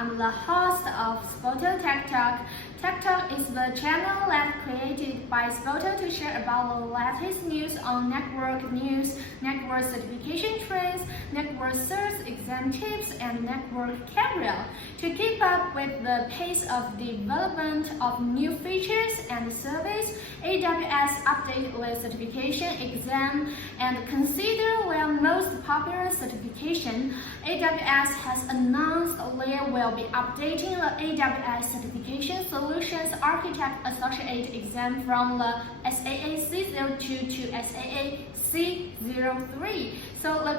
I'm the host of Spoto Tech Talk. Tech Talk is the channel that's created by Spoto to share about the latest news on network news, network certification trends, network cert exam tips, and network career. To keep up with the pace of development of new features and service, AWS updated the certification exam and consider their most popular certification. AWS has announced they will be updating the AWS Certification Solutions Architect Associate exam from the SAA-C02 to SAA-C03. So the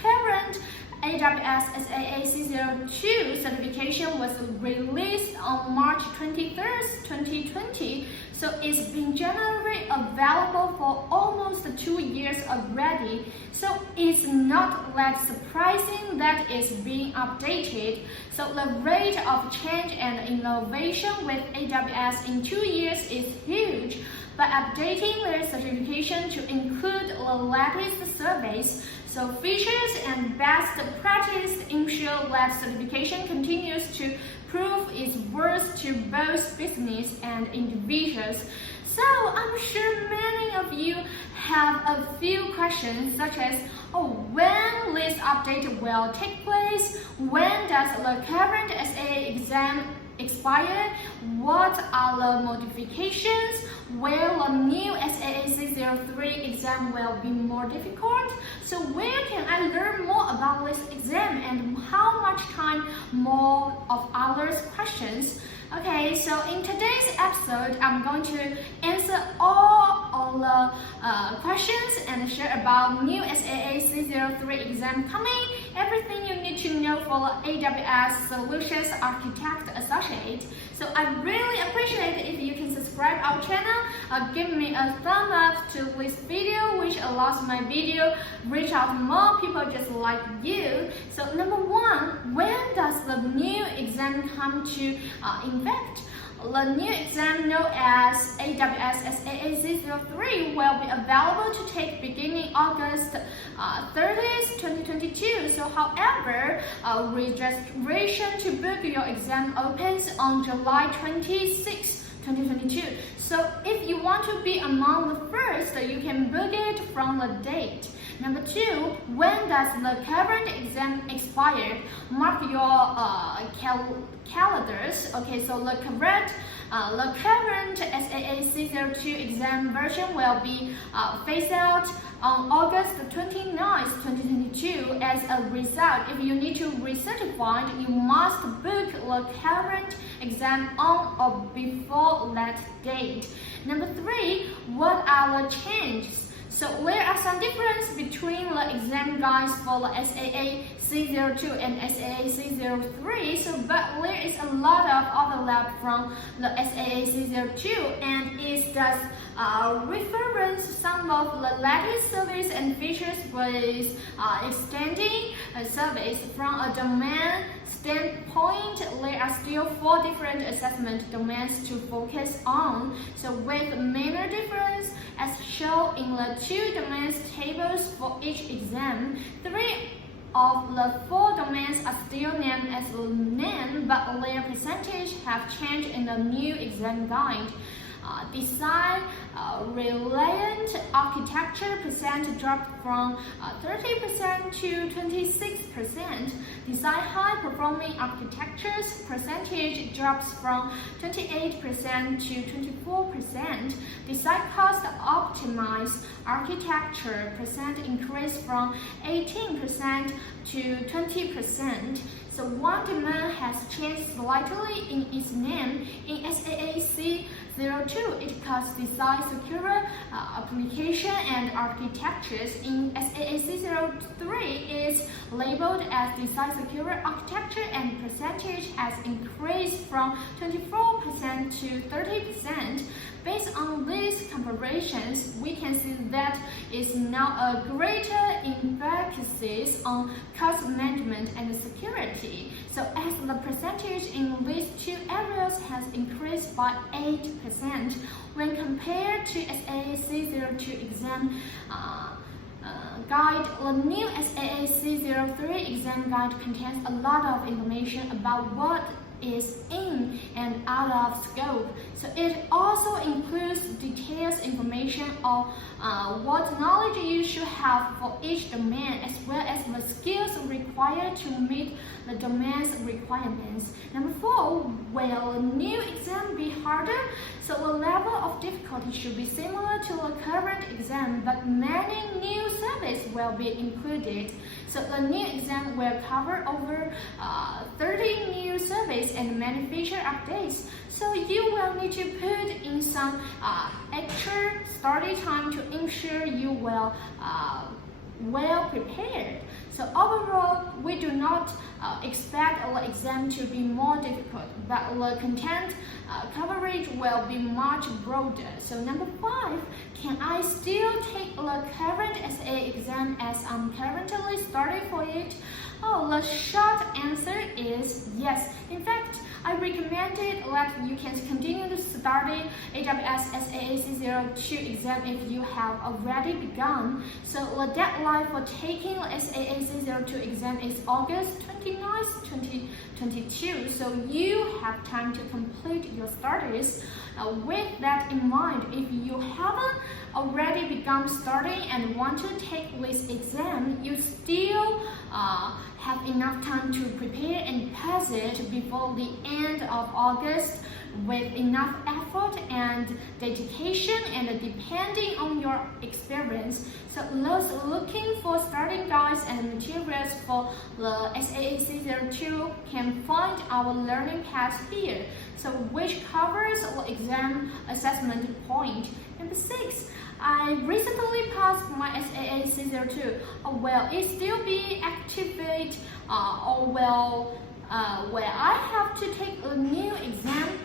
current AWS SAA-C02 certification was released on March 23rd, 2020, so it's been generally available for almost 2 years already. So it's not that surprising that it's being updated. So the rate of change and innovation with AWS in 2 years is huge. By updating their certification to include the latest surveys, so features and best practice ensure that certification continues to prove its worth to both business and individuals. So I'm sure many of you have a few questions such as, when this update will take place? When does the current SAA exam expire? What are the modifications? Will the new SAA-C03 exam will be more difficult? So where can I learn more about this exam and how much time more of others' questions? Okay, so in today's episode, I'm going to answer all of the questions and share about new SAA-C03 exam coming, everything you need to know for the AWS Solutions Architect Associate. So I really appreciate it if you can subscribe our channel, give me a thumb up to this video, which allows my video reach out to more people just like you. So number one, when does the new exam come to effect? The new exam known as AWS SAA-C03 will be available to take beginning August 30th, 2022. So however, registration to book your exam opens on July 26th, 2022. So if you want to be among the first, you can book it from the date. Number two, when does the current exam expire? Mark your calendars. Okay, so the current SAA-C02 exam version will be phased out on August 29th, 2022. As a result, if you need to recertify, you must book the current exam on or before that date. Number three, what are the changes? So there are some differences between the exam guides for the SAA-C02 and SAA-C03, but there is a lot of overlap from the SAA-C02, and it does reference some of the latest service and features with extending service from a domain standpoint. There are still 4 different assessment domains to focus on. So with minor difference as shown in the 2 domains tables for each exam, 3 of the 4 domains are still named as the name, but their percentage have changed in the new exam guide. Design reliant architecture percent dropped from 30% to 26%. Design high performing architectures percentage drops from 28% to 24%. Design cost optimized architecture percent increased from 18% to 20%. So one domain has changed slightly in its name. In SAA-C02, it covers design secure application and architectures. In SAA-C03, it's labeled as design secure architecture and percentage has increased from 24% to 30%. Based on these comparisons, we can see that it's now a greater emphasis on cost management and security. So as the percentage in these 2 areas has increased by 8% when compared to SAA-C02 exam, guide. The new SAA-C03 exam guide contains a lot of information about what is in and out of scope. So it also includes detailed information on what knowledge you should have for each domain, as well as the skills required to meet the domain's requirements. Number 4, will the new exam be harder? So the level of difficulty should be similar to the current exam, but many new surveys will be included. So the new exam will cover over 30 new surveys and many feature updates. So you will need to put in some extra study time to ensure you will well prepared. So overall, we do not expect the exam to be more difficult, but the content coverage will be much broader. So number 5, can I still take the current SAA exam as I'm currently studying for it? Oh, the short answer is yes. In fact, I recommend that you can continue to study AWS SAA-C02 exam if you have already begun. So the deadline for taking the SAA-C02 exam is August 29, 2022. So you have time to complete your studies. With that in mind, if you haven't already begun studying and want to take this exam, you still have enough time to prepare and pass it before the end of August with enough effort and dedication, and depending on your experience. So those looking for studying guides and materials for the SAA-C02 can find our learning path here, so which covers the exam assessment point. Number 6, I recently passed my SAA-C02. Will it still be activated or will I have to take a new exam?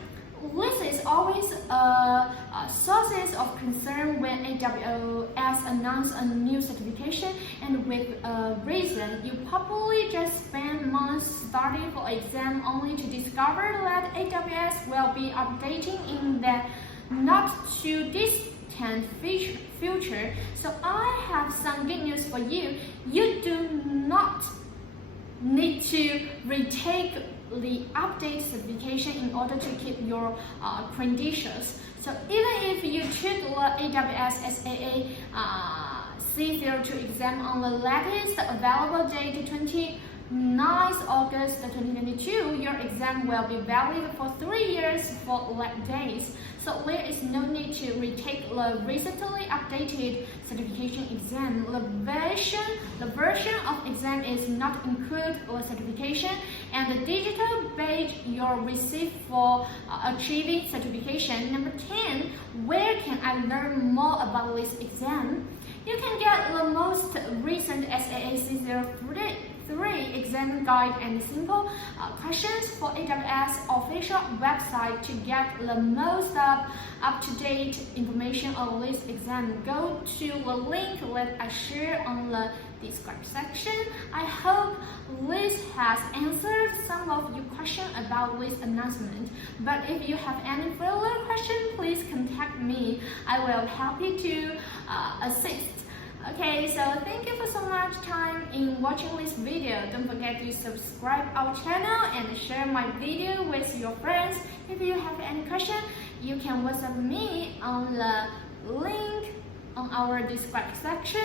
This is always a source of concern when AWS announces a new certification, and with a reason. You probably just spend months studying for exam only to discover that AWS will be updating in the not too distant future. So I have some good news for you. You do not need to retake the update certification in order to keep your credentials. So even if you took the AWS SAA-C02 exam on the latest available date, 29th August 2022, your exam will be valid for 3 years for that days. So there is no need to retake the recently updated certification exam. The version of exam is not include the certification and the digital badge you'll receive for achieving certification. Number 10, where can I learn more about this exam? You can get the most recent SAA-C03 exam guide and simple questions for AWS official website to get the most up-to-date information on this exam. Go to the link that I share on the describe section. I hope this has answered some of your questions about this announcement. But if you have any further questions, please contact me. I will help you to assist. Okay, so thank you for so much time in watching this video. Don't forget to subscribe our channel and share my video with your friends. If you have any question, you can WhatsApp me on the link on our describe section.